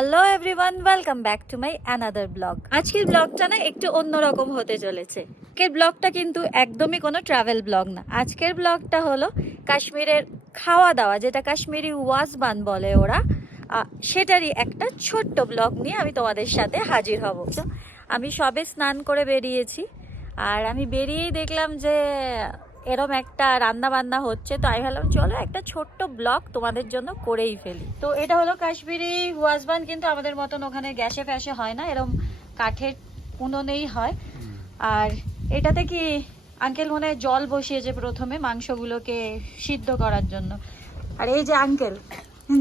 Hello everyone welcome back to my another blog আজকের ব্লগটা না একটু অন্যরকম হতে চলেছে। আজকের ব্লগটা কিন্তু একদমই কোনো ট্রাভেল ব্লগ না। আজকের ব্লগটা হলো কাশ্মীরের খাওয়া দাওয়া, যেটা কাশ্মীরি ওয়াজবান বলে ওরা। সেটারই একটা ছোট্ট ব্লগ নিয়ে আমি তোমাদের সাথে হাজির হব। তো আমি সবে স্নান করে বেরিয়েছি। আর আমি বেরিয়েই দেখলাম যে এরম একটা রান্না বান্না হচ্ছে, তো আমি ভাবলাম চলো একটা ছোট্ট ব্লগ তোমাদের জন্য করেই ফেলি। তো এটা হলো কাশ্মীরি ওয়াজবান, কিন্তু আমাদের মতন ওখানে গ্যাসে ফ্যাসে হয় না, এরম কাঠের উনুনেই হয়। আর এটাতে কি আঙ্কেল মনে জল বসিয়েছে প্রথমে মাংসগুলোকে সিদ্ধ করার জন্য। আর এই যে আঙ্কেল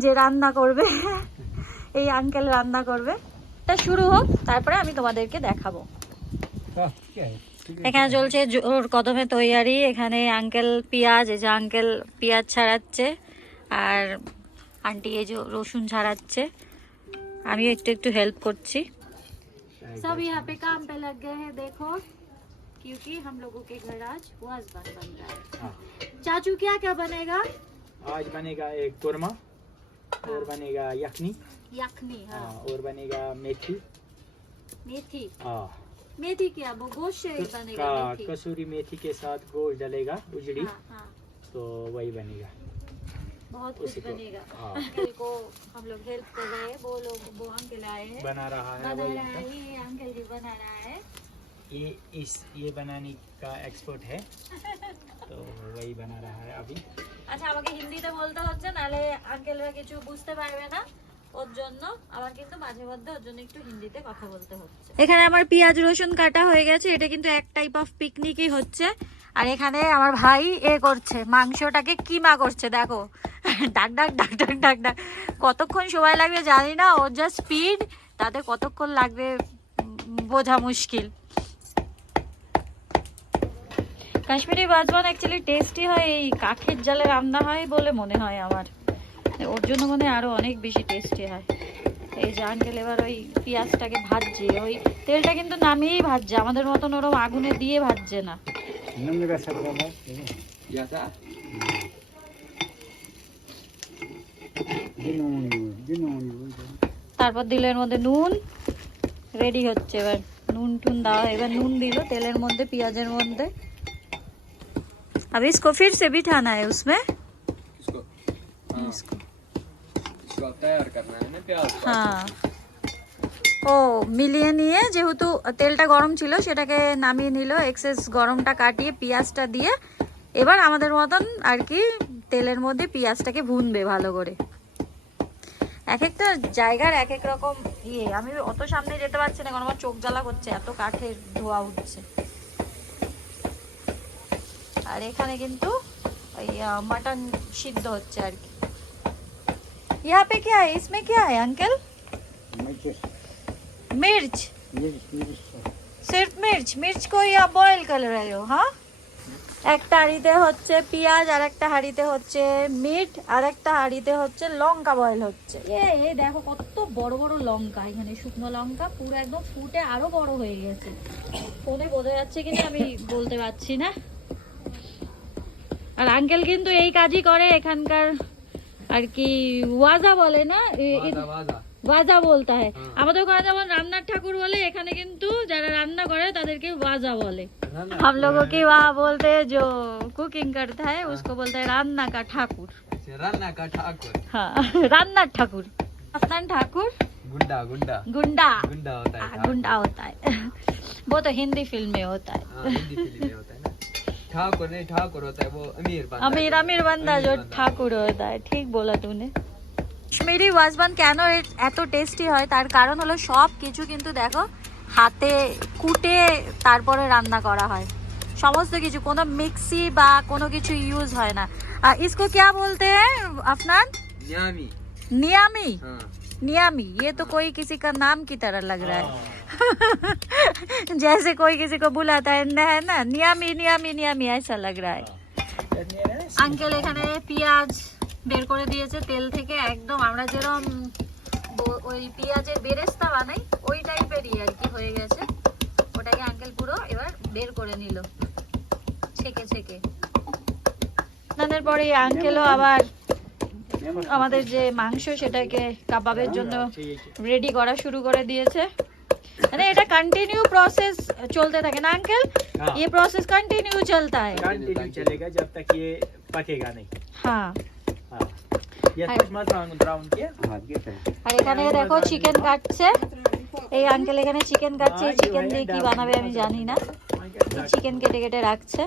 যে রান্না করবে, এই আঙ্কেল রান্না করবে এটা শুরু হোক, তারপরে আমি তোমাদেরকে দেখাবো। এখানে চলছে জোর কদমে তৈয়ারি এখানে আঙ্কেল পেঁয়াজ এই যে আঙ্কেল পেঁয়াজ ছাড়াচ্ছে আর আন্টি এই যে রসুন ছাড়াচ্ছে আমি একটু একটু হেল্প করছি सब यहाँ पे काम पे लग गए हैं देखो क्योंकि हम लोगों के घर आज वाजवान बन रहा है हाँ। चाचू क्या क्या बनेगा आज बनेगा एक कुरमा और बनेगा यखनी यखनी हाँ हाँ, और बनेगा मेथी मेथी हाँ मेथी क्या वो गोश्त से कस- बनेगा का- मेथी कसूरी मेथी के साथ गोश्त डलेगा उजड़ी हाँ हाँ तो वही बनेगा बहुत कुछ उसी को बनेगा हाँ अंकल को हम लोग हेल्प कर रहे हैं वो लोग वो अंकल आए हैं बना रहा है बना वही रहा है ये अंकल जी बना रहा है ये इस ये बनाने का एक्सपर्ट है तो वही बना रहा है अभी আচ্ছা আমাকে হিন্দিতে বলতে হচ্ছে নালে আঙ্কেলরা কিছু বুঝতে পারবে না এখানে আমার পেঁয়াজ রসুন কাটা হয়ে গেছে, এটা কিন্তু এক টাইপ অফ পিকনিকই হচ্ছে। আর এখানে আমার ভাই এ করছে, মাংসটাকে কিমা করছে, দেখো। ডাক ডাক ডাক ডাক ডাক ডাক। কতক্ষণ সময় লাগবে জানি না, ওর যা স্পিড তাতে কতক্ষণ লাগবে বোঝা মুশকিল। কাশ্মীরি বাজবান অ্যাকচুয়ালি টেস্টি হয়, এই কাঠের জালে রান্না হয় বলে মনে হয় আমার। ওর জন্য মনে হয় আরো অনেক বেশি টেস্টি হয় এই যে আঙ্কেল এবার ওই পেঁয়াজটাকে ভাজছে ওই তেলটা কিন্তু নামিয়েই ভাজছে আমাদের মতন ওরম আগুনে দিয়ে ভাজছে না তারপর দিল এর মধ্যে নুন রেডি হচ্ছে এবার নুন টুন দেওয়া এবার নুন দিল তেলের মধ্যে পেঁয়াজের মধ্যে अब इसको फिर से बिठाना है उसमें इसको हाँ इसको इसको अब तैयार करना है ना प्याज को। হ্যাঁ ও মিলিয়ে নিয়ে যেহেতু তেলটা গরম ছিল সেটাকে নামিয়ে নিল এক্সেস গরমটা কাটিয়ে পেঁয়াজটা দিয়ে এবার আমাদের মতন আর কি তেলের মধ্যে পেঁয়াজটাকে ভুনবে ভালো করে এক একটা জায়গার এক এক রকম ইয়ে আমি অত সামনে যেতে পারছি না কারণ আমার চোখ জ্বালা করছে এত কাঠের ধোয়া উঠছে আর এখানে কিন্তু ওই মাটন সিদ্ধ হচ্ছে আর কি यहाँ पे क्या है इसमें क्या है अंकल मिर्च सिर्फ मिर्च मिर्च को ही आप बॉयल कर रहे हो हाँ একটা হাঁড়িতে হচ্ছে পেঁয়াজ আর একটা হাঁড়িতে হচ্ছে মিট আর একটা হাঁড়িতে হচ্ছে লঙ্কা বয়েল হচ্ছে এ এ দেখো কত বড় বড় লঙ্কা এখানে শুকনো লঙ্কা পুরো একদম ফুটে আরো বড় হয়ে গেছে ফোনে বোঝা যাচ্ছে কিনা আমি বলতে পারছি না আর আঙ্কেল কিন্তু এই কাজই করে এখানকার আর কি ওয়াজা বলে না এ- এ- वादा वादा ওয়াজা বলতে হয় হ্যাঁ। আমাদের ওখানে যেমন রান্নার ঠাকুর বলে এখানে কিন্তু যারা রান্না করে তাদেরকে ওয়াজা বলে है ना हम लोगों की वहाँ बोलते हैं जो कुकिंग करता है उसको बोलते हैं रान्ना का ठाकुर रन्ना का ठाकुर हाँ রান্নার ঠাকুর আপনার ঠাকুর गुंडा गुंडा गुंडा गुंडा होता है हाँ, ठाकुर। गुंडा होता है वो तो हिंदी फिल्म में होता है हाँ, हिंदी फिल्म में होता है ना ठाकुर नहीं ठाकुर होता है वो अमीर बनता अमीर है। अमीर बंदा जो बंदा। ঠাকুর होता है ঠিক বলা তুমি কাশ্মীরি ওয়াজবান কেন এ- এত টেস্টি হয় তার কারণ হলো সব কিছু কিন্তু দেখো হাতে কুটে তারপরে রান্না করা হয় সমস্ত কিছু কোনো মিক্সি বা কোনো কিছু ইউজ হয় না আর इसको क्या बोलते हैं আপনার न्यामी नियामी हाँ नियामी ये तो कोई किसी का नाम की तरह लग रहा है जैसे कोई किसी को बुलाता है ना है ना नियामी नियामी नियामी ऐसा लग रहा है আঙ্কেল এখানে পেঁয়াজ বের করে দিয়েছে তেল থেকে একদম আমরা যেরকম ব- ওই পেঁয়াজের বেরেস্তা বানাই ওই টাইপেরই আর কি হয়ে গেছে ওটাকে আঙ্কেল পুরো এবার বের করে নিল ছেকে ছেকে স্নানের পরে আঙ্কেলও আবার আমাদের যে মাংস সেটাকে কাবাবের জন্য चाहिए রেডি করা শুরু করে দিয়েছে মানে এটা কন্টিনিউ প্রসেস চলতে থাকে না আঙ্কেল हाँ ये प्रोसेस कंटिन्यू चलता है कंटिन्यू चलेगा जब तक ये पकेगा नहीं हाँ हाँ ये हाँ। कुछ मत ब्राउन किया আর এখানে দেখো চিকেন কাটছে এই আঙ্কেল এখানে চিকেন কাটছে চিকেন দিয়ে কি বানাবে আমি জানি না চিকেন কেটে কেটে রাখছে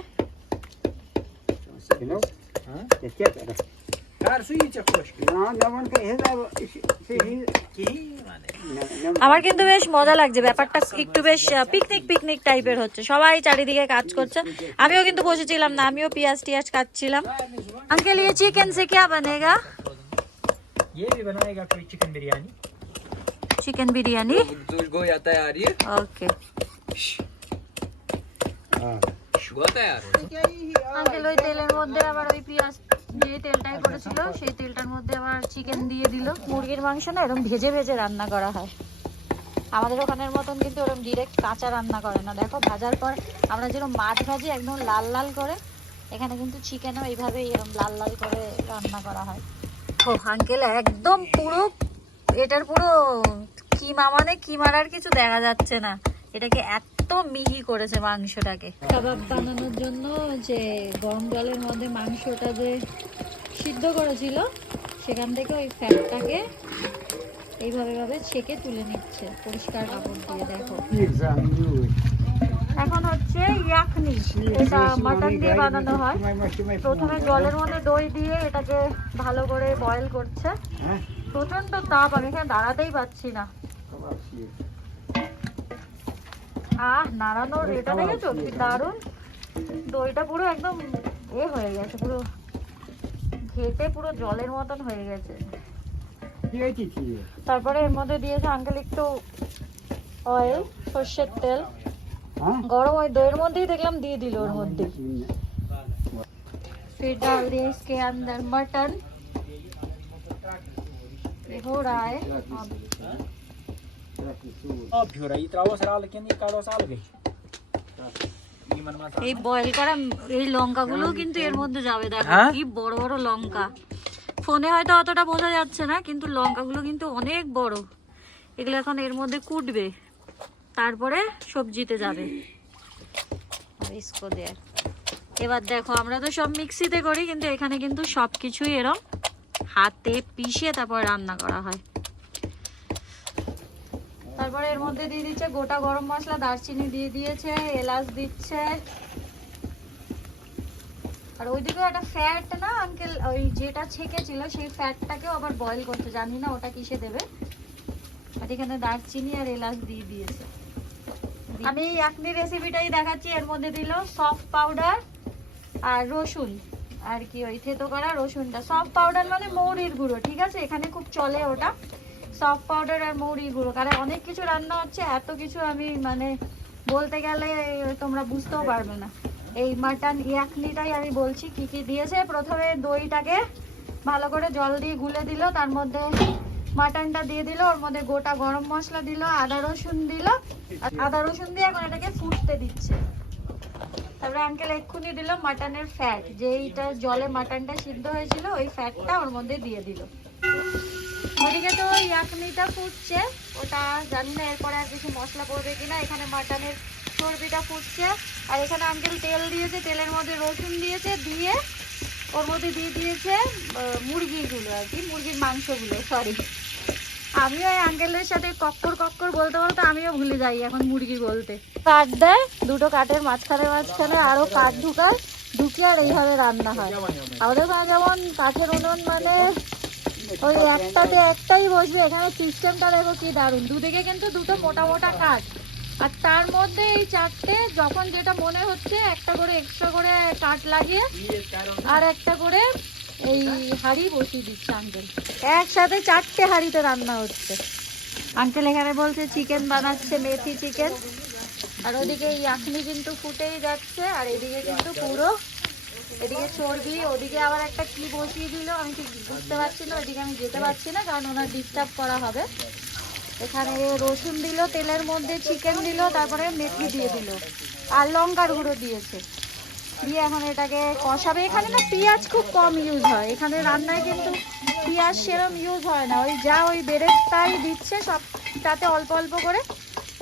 আমার কিন্তু বেশ মজা লাগছে ব্যাপারটা একটু বেশ পিকনিক পিকনিক টাইপের হচ্ছে সবাই চারিদিকে কাজ করছে আমিও কিন্তু বসেছিলাম না আমিও পেঁয়াজ টিয়াজ কাটছিলাম আঙ্কেল ये चिकन से क्या बनेगा ये भी बनाएगा कोई चिकन बिरयानी चिकन बिरयानी तुझको आता है आ रही है ओके बहुत है यार আঙ্কেল ওই তেলের মধ্যে আবার ওই পেঁয়াজ যে তেলটাই করেছিল সেই তেলটার মধ্যে আবার চিকেন দিয়ে দিল। মুরগির মাংস না এরকম ভেজে ভেজে রান্না করা হয়। আমাদের ওখানের মতন কিন্তু ওরকম ডিরেক্ট কাঁচা রান্না করে না। দেখো ভাজার পর আমরা যেরকম মাছ ভাজি একদম লাল লাল করে এখানে কিন্তু চিকেনও এইভাবে এরকম লাল লাল করে রান্না করা হয়। ও আঙ্কেল একদম পুরো এটার পুরো কিমা মানে কিমার কিছু দেখা যাচ্ছে না। এটাকে এত মিহি করেছে মাংসটাকে। কাবাব বানানোর জন্য যে গরম জলের মধ্যে মাংসটা যে সিদ্ধ করেছিল, সেখান থেকে ওই ফ্যাটটাকে এইভাবে ভাবে ছেঁকে তুলে নিচ্ছে, পরিষ্কার কাপড় দিয়ে, দেখো. এখন হচ্ছে ইয়াকনি, এটা মাটন দিয়ে বানানো হয়। প্রথমে জলের মধ্যে দই দিয়ে এটাকে ভালো করে বয়েল করছে। প্রচণ্ড তাপ, আমি এখানে দাঁড়াতেই পাচ্ছি না। আহ, নাড়ানোর এটা দেখেছ? কি দারুণ দইটা পুরো একদম এ হয়ে গেছে, পুরো ঘেটে পুরো জলের মতন হয়ে গেছে Die eet iets hier. তারপরে এর মধ্যে দিয়েছে আঙ্কেল একটু অয়েল সর্ষের তেল Huh? গরম ওই দইয়ের মধ্যেই দেখলাম দিয়ে দিল ওর মধ্যে फिर डाल दिया इसके अंदर मटन ये हो रहा है अब अब जो रही त्रावस राल के नहीं कालो साल गई ये मन मत এই বয়েল করা এই লঙ্কাগুলো কিন্তু এর মধ্যে যাবে দেখো হ্যাঁ? কি বড় বড় লঙ্কা। ফোনে হয়তো অতটা বোঝা যাচ্ছে না কিন্তু লঙ্কাগুলো কিন্তু অনেক বড়। এগুলো এখন এর মধ্যে কুটবে তারপরে সবজিতে যাবে। আর এবার দেখো আমরা তো সব মিক্সিতে করি কিন্তু এখানে কিন্তু সব কিছুই এরম হাতে পিষে তারপর রান্না করা হয়। তারপরে এর মধ্যে দিয়ে দিচ্ছে গোটা গরম মশলা, দারচিনি দিয়ে দিয়েছে, এলাচ দিচ্ছে। আর ওইদিকেও একটা ফ্যাট না আঙ্কেল ওই যেটা ছেঁকেছিল সেই ফ্যাটটাকেও আবার বয়েল করতে জানি না ওটা কিসে দেবে। আর এখানে দারচিনি আর এলাচ দিয়ে দিয়েছে। আমি আপনি রেসিপিটাই দেখাচ্ছি। এর মধ্যে দিল সফট পাউডার আর রসুন। আর কি ওই থেতো করা রসুনটা। সফট পাউডার মানে মৌরির গুঁড়ো, ঠিক আছে? এখানে খুব চলে ওটা। সফট পাউডার আর মৌরির গুঁড়ো কারণ অনেক কিছু রান্না হচ্ছে, এত কিছু আমি মানে বলতে গেলে তোমরা বুঝতেও পারবে না। এই মাটন ইয়াকনিটাই আমি বলছি, কি কি দিয়েছে? প্রথমে দইটাকে ভালো করে জল দিয়ে গুলে দিল, তার মধ্যে মাটনটা দিয়ে দিল, ওর মধ্যে গোটা গরম মশলা দিল, আদা রসুন দিল আদা রসুন দিয়ে এখন এটাকে ফুটতে দিচ্ছে। তারপরে আঙ্কেল এক্ষুনি দিল মাটনের ফ্যাট যেইটা জলে মাটনটা সিদ্ধ হয়েছিল, ওই ফ্যাটটা ওর মধ্যে দিয়ে দিল। ওদিকে তো ইয়াকনিটা ফুটছে, ওটা জানি না এরপরে আর কিছু মশলা পড়বে কিনা, এখানে মাটনের চর্বিটা ফুটছে, আর এখানে আঙ্কেল তেল দিয়েছে, তেলের মধ্যে রসুন দিয়েছে, দিয়ে ওর মধ্যে দিয়ে দিয়েছে মুরগিগুলো আর কি, মুরগির মাংসগুলো সরি আমিও এই আঙ্কেলের সাথে কক্কর কক্কর বলতে বলতে আমিও ভুলে যাই এখন মুরগি বলতে। কাঠ দেয়, দুটো কাঠের মাঝখানে মাঝখানে আরও কাঠ ঢুকায়, ঢুকিয়ে আর এইভাবে রান্না হয়। আমাদের যেমন কাঠের উনুন মানে ওই একটাতে একটাই বসবে, এখানে সিস্টেমটা দেখো কি দুদিকে কিন্তু দুটো মোটা মোটা কাঠ আর তার মধ্যে এই চারটে, যখন যেটা মনে হচ্ছে, একটা করে এক্সট্রা করে কাঠ লাগিয়ে আর একটা করে এই হাঁড়ি বসিয়ে দিচ্ছে আঙ্কেল একসাথে চারটে হাঁড়িতে রান্না হচ্ছে। আঙ্কেল এখানে বলছে চিকেন বানাচ্ছে, মেথি চিকেন আর ওদিকে এই আখনি কিন্তু ফুটেই যাচ্ছে, আর এদিকে কিন্তু পুরো এদিকে চর্বি ওদিকে আবার একটা কি বসিয়ে দিল, আমি ঠিক বুঝতে পারছি না ওদিকে আমি যেতে পারছি না, কারণ ওনার ডিস্টার্ব করা হবে। এখানে রসুন দিল, তেলের মধ্যে চিকেন দিল, তারপরে মেথি দিয়ে দিল, আর লঙ্কার গুঁড়ো দিয়েছে। দিয়ে এখন এটাকে কষাবে। এখানে না পেঁয়াজ খুব কম ইউজ হয়। এখানে রান্নায় কিন্তু পেঁয়াজ সেরম ইউজ হয় না। ওই যা ওই বেরেস্তাই দিচ্ছে, সব তাতে অল্প অল্প করে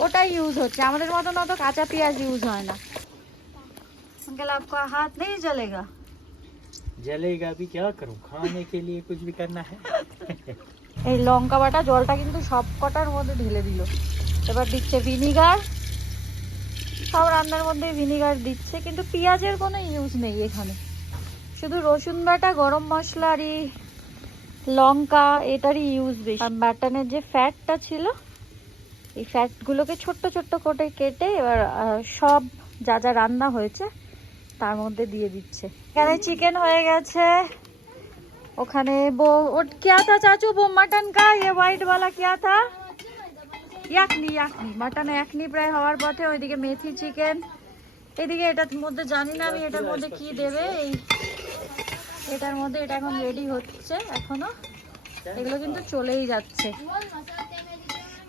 ওটাই ইউজ হচ্ছে। আমাদের মতন অত কাঁচা পেঁয়াজ ইউজ হয় না। अंकल आपका हाथ नहीं जलेगा जलेगा भी क्या करूं खाने के लिए कुछ भी करना है এই লঙ্কা বাটা জলটা কিন্তু সব কটার মধ্যে ঢেলে দিল এবার দিচ্ছে ভিনিগার সব রান্নার মধ্যে ভিনিগার দিচ্ছে কিন্তু পেঁয়াজের কোনো ইউজ নেই এখানে শুধু রসুন বাটা গরম মশলা আর এই লঙ্কা এটারই ইউজ বেশি আর বাটানের যে ফ্যাটটা ছিল এই ফ্যাটগুলোকে ছোট্ট ছোট্ট করে কেটে এবার আহ, সব যা যা রান্না হয়েছে তার মধ্যে দিয়ে দিচ্ছে এখানে চিকেন হয়ে গেছে ওখানে वो वो क्या था चाचू वो मटन का ये व्हाइट वाला क्या था ইয়াকনি ইয়াকনি মাটন একনি প্রায় হওয়ার পথে ওইদিকে মেথি চিকেন এদিকে এটার মধ্যে জানি না আমি এটার মধ্যে কি দেবে এই এটার মধ্যে এটা এখন রেডি হচ্ছে এখনো এগুলো কিন্তু চলেই যাচ্ছে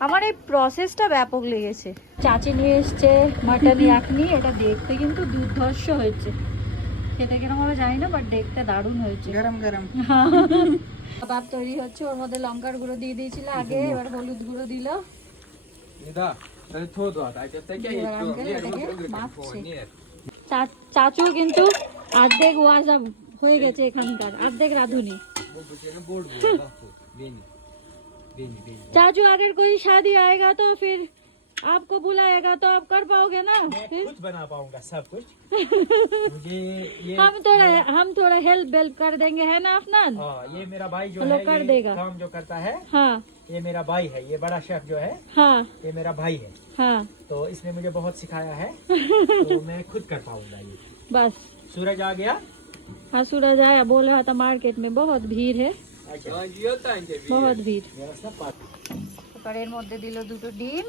আমার এই প্রসেসটা ব্যাপক লেগেছে। চাচি নিয়ে এসছে মাটন ইয়াকনি এটা দেখতে কিন্তু দুর্ধর্ষ হয়েছে। খেতে কিরম হবে জানি না বাট দেখতে দারুণ হয়েছে। গরম গরম। কাবাব তৈরি হচ্ছে ওর মধ্যে লঙ্কার গুঁড়ো দিয়ে দিয়েছিল আগে এবার হলুদ গুঁড়ো দিল। চাচু কিন্তু অর্ধেক ওয়াজ হয়ে গেছে এখানকার অর্ধেক রাঁধুনি। चाचू अगर कोई शादी आएगा तो फिर आपको बुलाएगा तो आप कर पाओगे ना? फिर? खुद बना पाऊँगा सब कुछ। मुझे ये हम थोड़ा हम थोड़ा हेल्प वेल्प कर देंगे है ना अफनान हाँ ये मेरा भाई जो है कर देगा। काम जो करता है हाँ। ये मेरा भाई है ये बड़ा शेफ जो है हाँ। ये मेरा भाई है। हाँ। तो इसने मुझे बहुत सिखाया है तो मैं खुद कर पाऊँगा ये। बस। सूरज आ गया? हाँ सूरज आया बोल रहा था मार्केट में बहुत भीड़ है। বহুত ভিড় কুকারের মধ্যে দিল দুটো ডিম।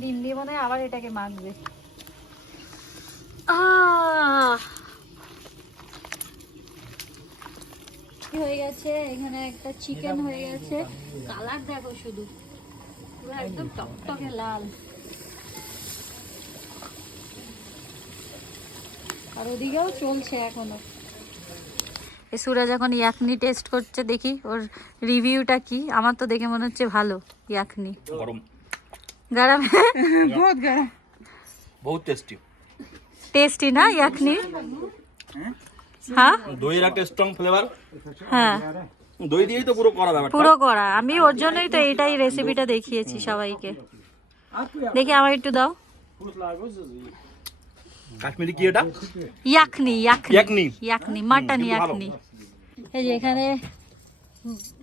ডিম দিয়ে মনে আবার এটাকে মাখবে। কি হয়ে গেছে? এখানে একটা চিকেন হয়ে গেছে। কালার দেখো শুধু। পুরো একদম টকটকে লাল। আর ওদিকেও চলছে এখনও। সুরাজ এখন ইয়াকনি টেস্ট করছে দেখি ওর রিভিউটা কি? আমার তো দেখে মনে হচ্ছে ভালো ইয়াকনি। গরম। গরম? বহুত গরম। বহুত টেস্টি টেস্টি না ইয়াকনি? হ্যাঁ? হ্যাঁ? একটা স্ট্রং ফ্লেভার হ্যাঁ। দই দিয়েই তো পুরো করা ব্যাপারটা। পুরো করা। আমি ওর জন্যই তো এইটাই রেসিপিটা দেখিয়েছি সবাইকে। দেখি আমার একটু দাও। কাশ্মীরি কি এটা? ইয়াকনি ইয়াকনি। ইয়াকনি। মাটন ইয়াকনি। এই যে এখানে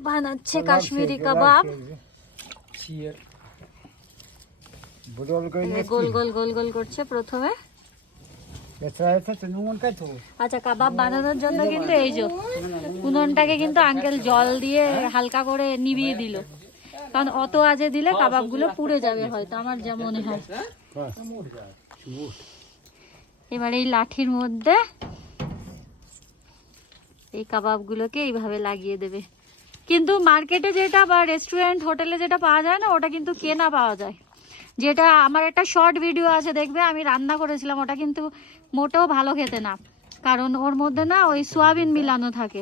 বানাচ্ছে কাশ্মীরি কাবাব। গোল গোল গোল গোল করছে প্রথমে। আচ্ছা কাবাব বানানোর জন্য কিন্তু এই যে উনুনটাকে কিন্তু আঙ্কেল জল দিয়ে হালকা করে নিভিয়ে দিল। কারণ অত আজে দিলে হ্যাঁ, কাবাবগুলো পুড়ে যাবে হয়তো আমার যা মনে হয়। হ্যাঁ। এবার এই লাঠির মধ্যে এই কাবাবগুলোকে এইভাবে লাগিয়ে দেবে। কিন্তু মার্কেটে যেটা বা রেস্টুরেন্ট হোটেলে যেটা পাওয়া যায় না, ওটা কিন্তু কেনা পাওয়া যায়। যেটা আমার একটা শর্ট ভিডিও আছে, দেখবে? আমি রান্না করেছিলাম, ওটা কিন্তু মোটেও ভালো খেতে না। কারণ ওর মধ্যে না ওই সোয়াবিন মিলানো থাকে।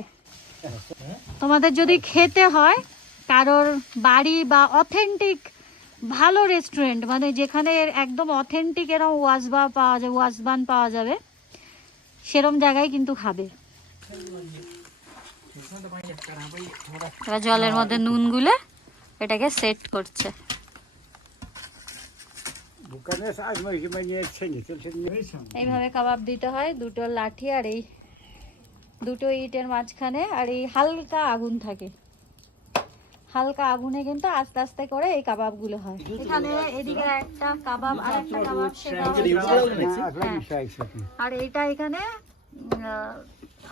তোমাদের যদি খেতে হয়, কারোর বাড়ি বা অথেন্টিক ভালো রেস্টুরেন্ট মানে যেখানে একদম অথেন্টিক এরম ওয়াজবা পাওয়া যাবে ওয়াজবান পাওয়া যাবে সেরম জায়গায় কিন্তু খাবে। জলের মধ্যে নুন গুলে এটাকে সেট করছে। এইভাবে কাবাব দিতে হয় দুটো লাঠি আর এই দুটো ইটের মাঝখানে আর এই হালকা আগুন থাকে। হালকা আগুনে কিন্তু আস্তে আস্তে করে এই কাবাবগুলো হয়। এখানে এদিকে একটা কাবাব আর একটা কাবাব আর এটা এখানে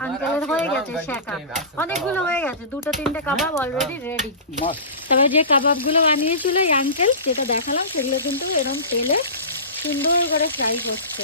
আঙ্কেলের হয়ে গেছে শেখা। অনেকগুলো হয়ে গেছে দুটো তিনটে কাবাব অলরেডি রেডি তবে যে কাবাবগুলো বানিয়েছিল এই আঙ্কেল যেটা দেখালাম সেগুলো কিন্তু এরম তেলে সুন্দর করে ফ্রাই করছে।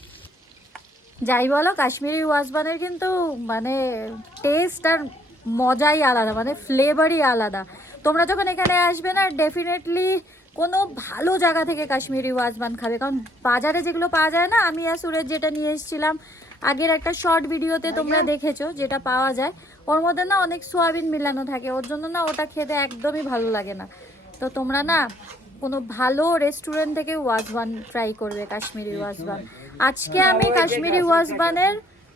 যাই বলো কাশ্মীরি ওয়াজবানের কিন্তু মানে টেস্ট আর মজাই আলাদা মানে ফ্লেভারই আলাদা। তোমরা যখন এখানে আসবে না ডেফিনেটলি কোনো ভালো জায়গা থেকে কাশ্মীরি ওয়াজবান খাবে। কারণ বাজারে যেগুলো পাওয়া যায় না আমি আর সুরেজ যেটা নিয়ে এসেছিলাম আগের একটা শর্ট ভিডিওতে তোমরা দেখেছ যেটা পাওয়া যায়। ওর মধ্যে না অনেক সোয়াবিন মিলানো থাকে ওর জন্য না ওটা খেতে একদমই ভালো লাগে না। তো তোমরা না কোনো ভালো রেস্টুরেন্ট থেকে ওয়াজবান ট্রাই করবে কাশ্মীরি ওয়াজবান আজকে আমি কাশ্মীরি ওয়াজবানের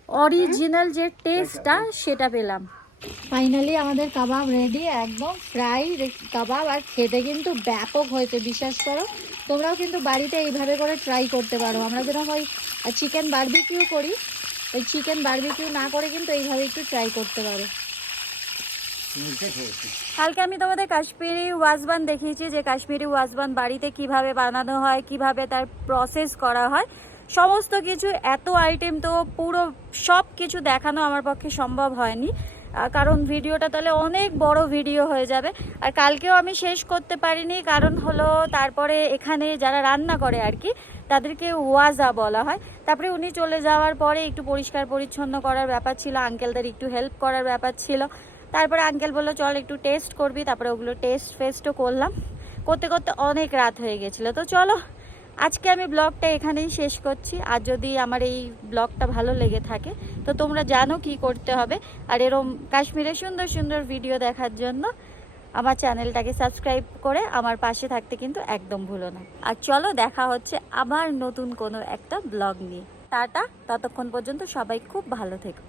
অরিজিনাল যে টেস্টটা সেটা পেলাম। ফাইনালি আমাদের কাবাব রেডি একদম ফ্রাই কাবাব আর খেতে কিন্তু ব্যাপক হয়েছে বিশ্বাস করো। তোমরাও কিন্তু বাড়িতে এইভাবে করে ট্রাই করতে পারো। আমরা যেরকম ওই চিকেন বারবিকিউ করি ওই চিকেন বারবিকিউ না করে কিন্তু এইভাবে একটু ট্রাই করতে পারো। কালকে আমি তোমাদের কাশ্মীরি ওয়াজবান দেখিয়েছি যে কাশ্মীরি ওয়াজবান বাড়িতে কীভাবে বানানো হয় কীভাবে তার প্রসেস করা হয়। সমস্ত কিছু, এত আইটেম তো পুরো সব কিছু দেখানো আমার পক্ষে সম্ভব হয়নি। কারণ ভিডিওটা তাহলে অনেক বড় ভিডিও হয়ে যাবে। আর কালকেও আমি শেষ করতে পারিনি, কারণ হলো তারপরে এখানে যারা রান্না করে আর কি, তাদেরকে ওয়াজা বলা হয়। তারপরে উনি চলে যাওয়ার পরে একটু পরিষ্কার পরিচ্ছন্ন করার ব্যাপার ছিল আঙ্কেলদের একটু হেল্প করার ব্যাপার ছিল। তারপরে আঙ্কেল বলল, চল একটু টেস্ট করবি। তারপরে ওগুলো টেস্ট ফেস্টও করলাম। করতে করতে অনেক রাত হয়ে গেছিল। তো চলো আজকে আমি ব্লগটা এখানেই শেষ করছি। আর যদি আমার এই ব্লগটা ভালো লেগে থাকে, তো তোমরা জানো কি করতে হবে। আর এরম কাশ্মীরের সুন্দর সুন্দর ভিডিও দেখার জন্য আমার চ্যানেলটাকে সাবস্ক্রাইব করে আমার পাশে থাকতে কিন্তু একদম ভুলো না। আর চলো দেখা হচ্ছে আবার নতুন কোনো একটা ব্লগ নিয়ে। টাটা, ততক্ষণ পর্যন্ত সবাই খুব ভালো থেকো।